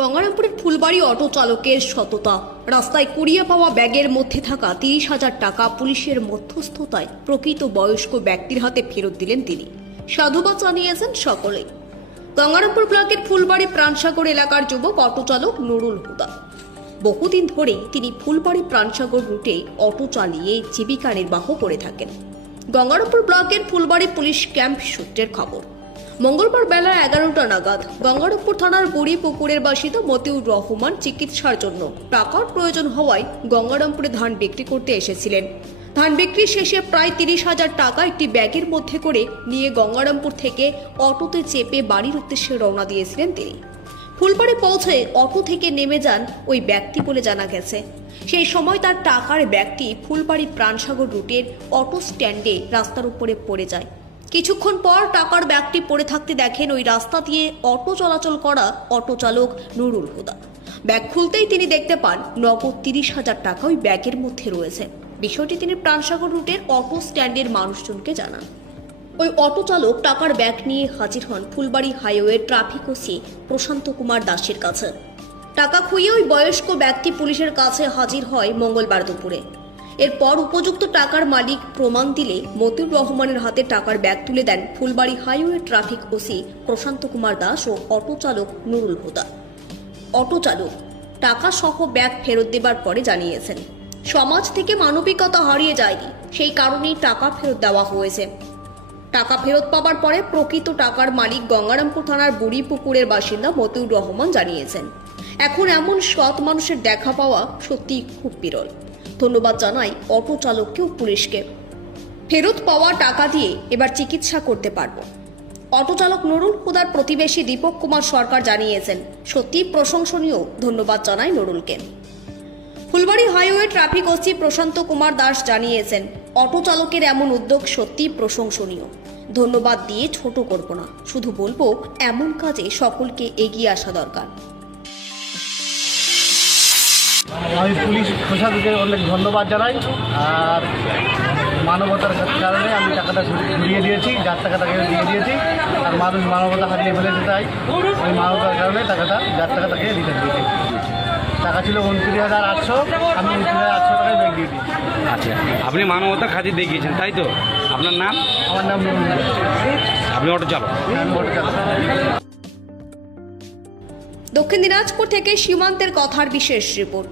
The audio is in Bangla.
গঙ্গারামপুরের ফুলবাড়ি অটো চালকের সততা। রাস্তায় কুড়িয়ে পাওয়া ব্যাগের মধ্যে থাকা 30,000 টাকা পুলিশের মধ্যস্থতায় প্রকৃত বয়স্ক ব্যক্তির হাতে ফেরত দিলেন তিনি। সাধুবাদ জানিয়েছেন সকলেই। গঙ্গারামপুর ব্লকের ফুলবাড়ি প্রাণসাগর এলাকার যুবক অটো চালক নুরুল হুদা। বহুদিন ধরেই তিনি ফুলবাড়ি প্রাণসাগর রুটে অটো চালিয়ে জীবিকা নির্বাহ করে থাকেন। গঙ্গারামপুর ব্লকের ফুলবাড়ি পুলিশ ক্যাম্প সূত্রের খবর, মঙ্গলবার বেলা 11টা নাগাদ গঙ্গারামপুর থানার বুড়ি পুকুরের বাসিন্দা মতিউর রহমান চিকিৎসার জন্য টাকার প্রয়োজন হওয়ায় গঙ্গারামপুরে ধান বিক্রি করতে এসেছিলেন। ধান বিক্রি শেষে প্রায় 30,000 টাকা একটি ব্যাগের মধ্যে করে নিয়ে গঙ্গারামপুর থেকে অটোতে চেপে বাড়ির উদ্দেশ্যে রওনা দিয়েছিলেন তিনি। ফুলবাড়ি পৌঁছে অটো থেকে নেমে যান ওই ব্যক্তি বলে জানা গেছে। সেই সময় তার টাকার ব্যাগটি ফুলবাড়ি প্রাণসাগর রুটের অটো স্ট্যান্ডে রাস্তার উপরে পড়ে যায়। কিছুক্ষণ পর টাকার ব্যাগটি পড়ে থাকতে দেখেন ওই রাস্তা দিয়ে অটো চলাচল করা অটো চালক নুরুল হুদা। ব্যাগ খুলতেই তিনি দেখতে পান নগদ 30,000 টাকা ওই ব্যাগের মধ্যে রয়েছে। বিষয়টি তিনি প্রাণসাগর রুটের অটো স্ট্যান্ডের মানুষজনকে জানান। ওই অটো চালক টাকার ব্যাগ নিয়ে হাজির হন ফুলবাড়ি হাইওয়ে ট্রাফিক ওসি প্রশান্ত কুমার দাসের কাছে। টাকা খুইয়ে ওই বয়স্ক ব্যক্তি পুলিশের কাছে হাজির হয় মঙ্গলবার দুপুরে। এরপর উপযুক্ত টাকার মালিক প্রমাণ দিলে মতিউর রহমানের হাতে টাকার ব্যাগ তুলে দেন ফুলবাড়ি হাইওয়ে ট্রাফিক ওসি প্রশান্ত কুমার দাস ও অটো চালক নুরুল হুদা। অটো চালক টাকা সহ ব্যাগ ফেরত দেবার পরে জানিয়েছেন, সমাজ থেকে মানবিকতা হারিয়ে যায়নি, সেই কারণেই টাকা ফেরত দেওয়া হয়েছে। টাকা ফেরত পাবার পরে প্রকৃত টাকার মালিক গঙ্গারামপুর থানার বুড়ি পুকুরের বাসিন্দা মতিউর রহমান জানিয়েছেন, এখন এমন সৎ মানুষের দেখা পাওয়া সত্যি খুব বিরল। ধন্যবাদ জানাই অটো চালককেও পুলিশকে। ফেরত পাওয়া টাকা দিয়ে এবার চিকিৎসা করতে পারবো। অটো চালক নুরুল হুদার প্রতিবেশী দীপক কুমার সরকার জানিয়েছেন, সত্যি প্রশংসনীয়, ধন্যবাদ জানাই নুরুলকে। ফুলবাড়ি হাইওয়ে ট্রাফিক ওসি প্রশান্ত কুমার দাস জানিয়েছেন, অটো চালকের এমন উদ্যোগ সত্যি প্রশংসনীয়। ধন্যবাদ দিয়ে ছোট করব না, শুধু বলবো এমন কাজে সকলকে এগিয়ে আসা দরকার। আমি পুলিশ প্রশাসনকে অনেক ধন্যবাদ জানাই। আর মানবতার কারণে আমি টাকাটা ঘুরিয়ে দিয়েছি, যার টাকা তাকে দিয়ে দিয়েছি। আর মানুষ মানবতা হারিয়ে ফেলেছে, তাই ওই মানবতার কারণে টাকাটা যার টাকা তাকে রিটার্ন দিয়েছি। টাকা ছিল 29,800, আমি 29,800 টাকায় ব্যাগ দিয়ে দিয়েছি। আচ্ছা, আপনি মানবতার খাতির দেখিয়েছেন, তাই তো? আপনার নাম? আমার নাম নুরুল হুদা। আপনি অটো চালক? আমি অটো চালক। দক্ষিণ দিনাজপুর থেকে সীমান্তের কথার বিশেষ রিপোর্ট।